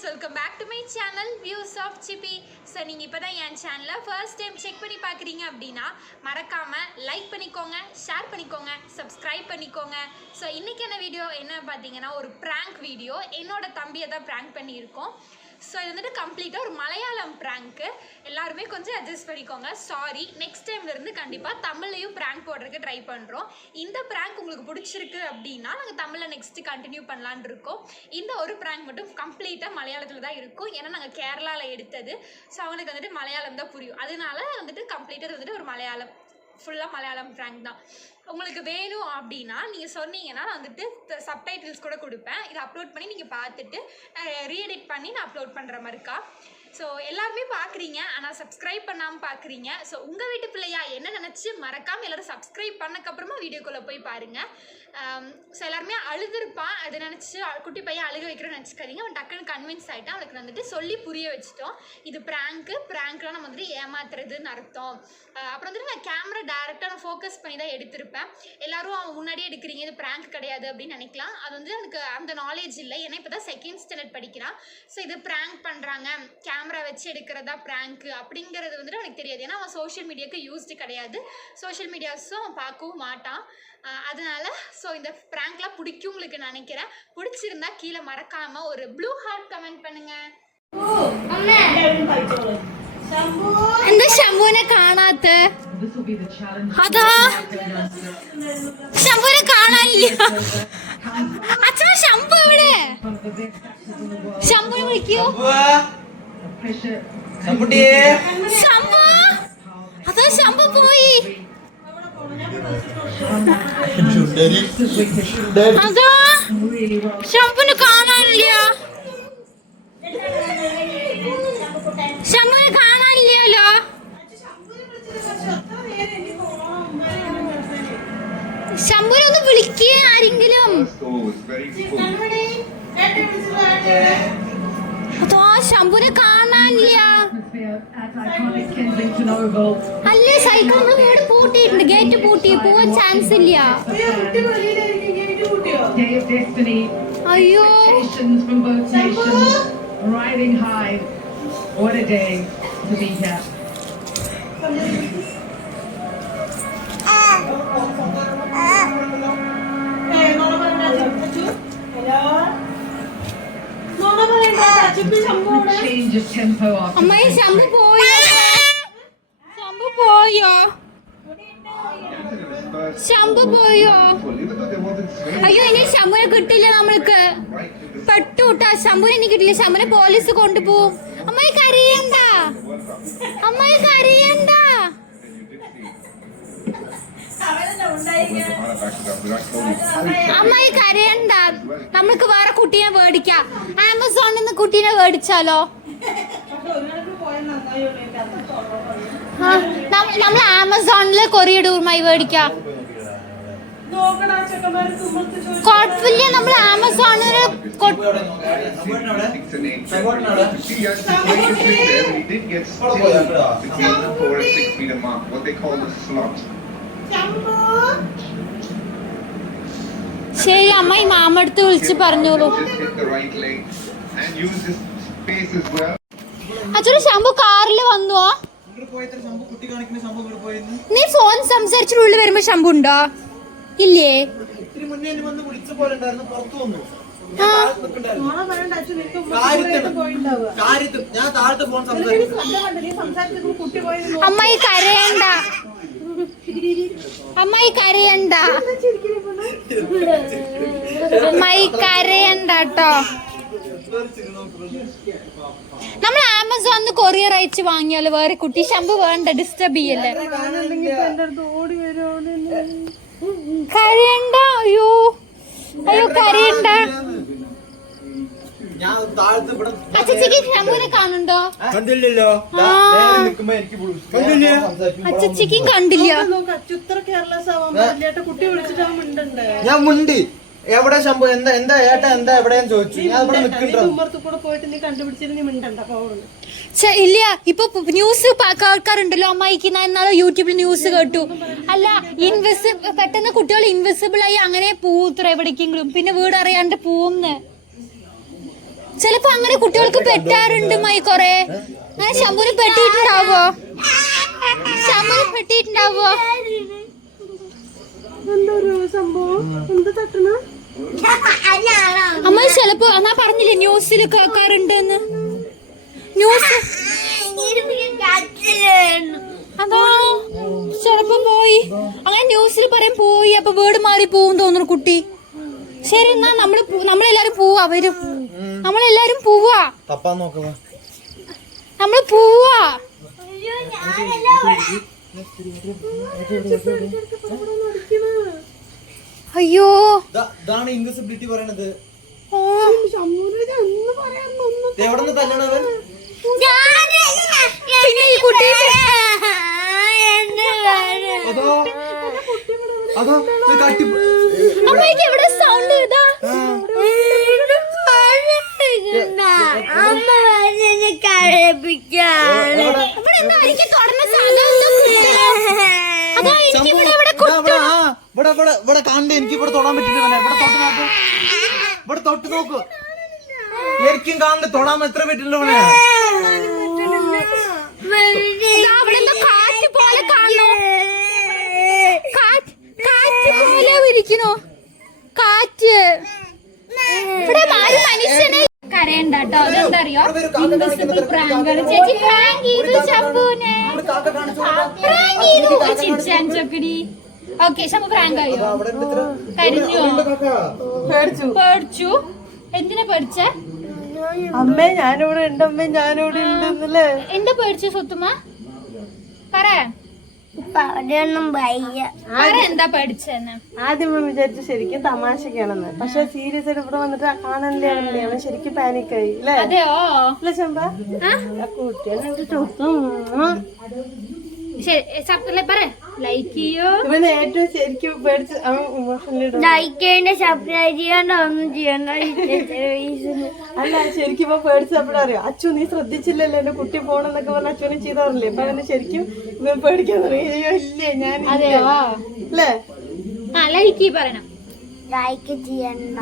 guys, welcome back to my channel Views of Chippy. So நீங்க இப்பதான் என் சேனலை first time check பண்ணி பார்க்கறீங்க அப்படினா மறக்காம லைக் பண்ணிக்கோங்க, ஷேர் பண்ணிக்கோங்க, subscribe பண்ணிக்கோங்க. So இன்னைக்கான வீடியோ என்ன பாத்தீங்கன்னா ஒரு prank வீடியோ. என்னோட தம்பியை தான் prank பண்ணி இருக்கோம். ஸோ இது வந்துட்டு கம்ப்ளீட்டாக ஒரு மலையாளம் ப்ராங்க்கு. எல்லாருமே கொஞ்சம் அட்ஜஸ்ட் பண்ணிக்கோங்க. சாரி, நெக்ஸ்ட் டைம்லேருந்து கண்டிப்பாக தமிழ்லையும் ப்ராங்க் போடுறதுக்கு ட்ரை பண்ணுறோம். இந்த ப்ராங்க் உங்களுக்கு பிடிச்சிருக்கு அப்படின்னா நாங்கள் தமிழில் நெக்ஸ்ட்டு கண்டினியூ பண்ணலான் இருக்கோம். இந்த ஒரு ப்ராங்க் மட்டும் கம்ப்ளீட்டாக மலையாளத்தில் தான் இருக்கும். ஏன்னா நாங்கள் கேரளாவில் எடுத்தது. ஸோ அவனுக்கு வந்துட்டு மலையாளம் தான் புரியும். அதனால வந்துட்டு கம்ப்ளீட்டாக வந்துட்டு ஒரு மலையாளம், ஃபுல்லாக மலையாளம் ப்ராங்க் தான். உங்களுக்கு வேணும் அப்படின்னா நீங்கள் சொன்னீங்கன்னா நான் வந்துட்டு சப்டைட்டில்ஸ் கூட கொடுப்பேன். இதை அப்லோட் பண்ணி நீங்கள் பார்த்துட்டு ரீஎடிட் பண்ணி நான் அப்லோட் பண்ணுற மாதிரிக்கா. ஸோ எல்லாருமே பார்க்குறீங்க, ஆனால் சப்ஸ்கிரைப் பண்ணாமல் பார்க்குறீங்க. ஸோ உங்கள் வீட்டு பிள்ளையா என்ன நினச்சி மறக்காமல் எல்லோரும் சப்ஸ்கிரைப் பண்ணக்கப்புறமா வீடியோக்குள்ளே போய் பாருங்கள். ஸோ எல்லாருமே அழுதுருப்பான், அதை நினச்சி குட்டி பையன் அழுக வைக்கிறேன்னு நினச்சிக்காதீங்க. அவன் டக்குன்னு கன்வின்ஸ் ஆகிட்டான். அவனுக்கு வந்துட்டு சொல்லி புரிய வச்சுட்டோம். இது ப்ராங்க்லாம் நம்ம வந்துட்டு ஏமாத்துறதுன்னு அர்த்தம். அப்புறம் வந்துட்டு நான் கேமரா டேரெக்டாக நான் ஃபோக்கஸ் பண்ணி தான் எடுத்திருப்பேன். எல்லோரும் அவன் முன்னாடியே எடுக்கிறீங்க, இது ப்ராங்க் கிடையாது அப்படின்னு நினைக்கலாம். அது வந்து எனக்கு அந்த நாலேஜ் இல்லை. ஏன்னா இப்போ தான் செகண்ட் ஸ்டாண்டர்ட் படிக்கிறான். ஸோ இது ப்ராங்க் பண்ணுறாங்க, கேமரா வச்சு எடுக்கிறதா ப்ராங்க்கு அப்படிங்கிறது வந்துட்டு எனக்கு தெரியாது. ஏன்னா அவன் சோஷியல் மீடியாவுக்கு யூஸ்டு கிடையாது, சோஷியல் மீடியாஸும் அவன் பார்க்கவும் மாட்டான். அதனால ஸோ இந்த ப்ராங்க்லாம் பிடிக்கும் உங்களுக்கு நினைக்கிறேன். பிடிச்சிருந்தா கீழே மறக்காமல் ஒரு ப்ளூ ஹார்ட் கமெண்ட் பண்ணுங்க. എന്താ ശംഭുവിനെ കാണാത്ത? അതാ ശംഭുവിനെ കാണാനില്ല. അച്ഛനാ ശംഭു എവിടെ? ശംഭുവിനെ വിളിക്കോ? ശംഭു, അതാ ശംഭു പോയി. അതാ ശംഭുവിനെ കാണാനില്ല. ശംഭുവിനെ കാണാനില്ലല്ലോ. ശംഭുവിനെ ഒന്ന് വിളിക്കേ ആരെങ്കിലും. അതോ ശംഭുവിനെ കാണാനില്ല. അല്ലേ സൈക്കിൾ നമ്മൾ വീട് പൂട്ടിയിട്ടുണ്ട്, ഗേറ്റ് പൂട്ടി, പോവാൻ ചാൻസ് ഇല്ല. അയ്യോ riding high. What a day to be here. Change of tempo off. അമ്മായി ശംഭു പോയോ? ശംഭു പോയോ? ശംഭു പോയോ? അയ്യോ ഇനി ശംഭുവിനെ കിട്ടില്ല, നമ്മൾക്ക് പെട്ടുട്ടാ. ശംഭുവിനെ ഇനി കിട്ടില്ല, ശംഭുവിനെ പോലീസ് കൊണ്ടുപോകും. അമ്മായി കരയണ്ട, അമ്മായി കരയണ്ട. അമ്മായി കരയണ്ട, നമ്മൾക്ക് വേറെ കുട്ടീനെ മേടിക്കാം. ആമസോണിൽ നിന്ന് കുട്ടീനെ മേടിച്ചാലോ? നമ്മൾ ആമസോണില് കൊറിയഡൂറുമായി മേടിക്കാം. കുഴപ്പമില്ല, നമ്മൾ ആമസോണില് ശരി. അമ്മായി മാമടുത്ത് വിളിച്ച് പറഞ്ഞോളൂ. അച്ഛന് ശംഭു കാറിൽ വന്നുവോ? നീ ഫോൺ സംസാരിച്ചിട്ട് ഉള്ളിൽ വരുമ്പോ ശംഭു ഉണ്ടോ? ഇല്ലേ? അമ്മായി കരയണ്ട, അമ്മായി കരയണ്ട, അമ്മായി കരയണ്ട കേട്ടോ. നമ്മൾ ആമസോണിന്ന് കൊറിയർ അയച്ച് വാങ്ങിയാലോ? വേറെ കുട്ടി ശംഭു വേണ്ട, ഡിസ്റ്റർബ് ചെയ്യല്ലേ. കരയണ്ട. അയ്യോ അയ്യോ കരയണ്ട. അച്ചച്ചിക്ക് ശംഭുവിനെ കാണുന്നുണ്ടോ? അച്ചച്ചിക്കും കണ്ടില്ല. ഞാൻ മുണ്ടി എവിടെ ശംഭു എന്താ എന്താ ഏട്ടാ എന്താ എവിടെയാന്ന് ചോദിച്ചു. ഞാൻ ഇവിടെ നിൽക്കുന്നുണ്ടോ? ഇല്ല, ഇപ്പൊ ന്യൂസ് കേൾക്കാറുണ്ടല്ലോ അമ്മായിക്ക്. ഞാൻ ഇന്നാളെ യൂട്യൂബിൽ ന്യൂസ് കേട്ടു. അല്ല, പെട്ടെന്ന് കുട്ടികൾ ഇൻവിസിബിൾ ആയി അങ്ങനെ പോവുത്ര എവിടേക്കെങ്കിലും, പിന്നെ വീട് അറിയാണ്ട് പോവുന്ന്. ചിലപ്പോ അങ്ങനെ കുട്ടികൾക്ക് പെട്ടാറുണ്ട് മൈ കൊറേ അങ്ങനെ ശംഭുവിന് പെട്ടിട്ടുണ്ടാവോ ശംഭുവിന് പെട്ടിട്ടുണ്ടാവോ അമ്മ ചിലപ്പോ ഞാൻ പറഞ്ഞില്ലേ ന്യൂസിൽ കേൾക്കാറുണ്ട് ന്യൂസ് അതോ ചിലപ്പോ പോയി അങ്ങനെ ന്യൂസിൽ പറയാൻ പോയി അപ്പൊ വീട് മാറി പോവും തോന്നുന്നു കുട്ടി ശരി എന്നാ നമ്മളെല്ലാരും പോവാ വരും നമ്മളെല്ലാരും പോവാ നമ്മള് പോവാ അയ്യോ ഇൻവിസിബിലിറ്റി പറയണത് എവിടെ തല്ലണവൻ പിന്നെ ഈ കുട്ടി അതോ കാട്ടി അമ്മയ്ക്ക് എവിടെ സൗണ്ട് ഇതാ ഇവിടെ കാണണ്ടേ എനിക്ക് ഇവിടെ തൊടാൻ പറ്റില്ല ഇവിടെ തൊട്ട് നോക്കൂ എനിക്കും കാണണ്ട തൊടാൻ എത്ര പറ്റില്ല കാറ്റ് പോലെ കാണുന്നു കാറ്റ് പോലെ ഇരിക്കുന്നു കാറ്റ് ഇവിടെ മനുഷ്യനെ കരയണ്ട കേട്ടോ അതെന്താ അറിയോ ഇൻവിസിബിൾ പ്രാങ്കാണ് ചേച്ചി പ്രാങ്ക് ചെയ്തു ശംഭുവിനെ പ്രാങ്ക് ചെയ്തു ചിരിച്ചാൻ ചൊക്കടി ഓക്കെ ശംഭു പ്രാങ്ക് ആയോ കരഞ്ഞോ പേടിച്ചു എന്തിനാ പേടിച്ചേ അമ്മേ ഞാനിവിടെ ഉണ്ട് അമ്മേ ഞാനിവിടെ ഉണ്ടെന്നല്ലേ എന്താ പേടിച്ച സ്വത്തുമ്മ പറ എന്താ പേടിച്ചെന്ന് ആദ്യം വിചാരിച്ചു ശരിക്കും തമാശക്കാണെന്ന് പക്ഷെ സീരിയസ് ആയിട്ട് ഇവിടെ വന്നിട്ട് കാണാനല്ലേ അവൻ ശരിക്കും പാനിക്കായി അല്ലേ അതെയോ അല്ലേ ശമ്പ ശരി പറ ലൈക്ക് ചെയ്യോ ഇവന് ഏറ്റവും ശരിക്കും പേടിച്ച് അവൻ ഇമോഷണലി ലൈക്ക് ചെയ്യണ്ട സബ്സ്ക്രൈബ് ചെയ്യണ്ട ഒന്നും ചെയ്യണ്ട അല്ല ശരിക്കും ഇപ്പൊ പേടിച്ചപ്പോഴും അറിയാം അച്ചു നീ ശ്രദ്ധിച്ചില്ലല്ലോ എന്റെ കുട്ടി പോണെന്നൊക്കെ പറഞ്ഞ അച്ഛനെ ചെയ്തോറില്ലേ അപ്പൊ അവന് ശരിക്കും ഇവൻ പേടിക്കാൻ തുടങ്ങി അയ്യോ ഇല്ലേ ഞാൻ അതെയോ അല്ലേ ആ ലൈക്ക് പറയണം ലൈക്ക് ചെയ്യണ്ട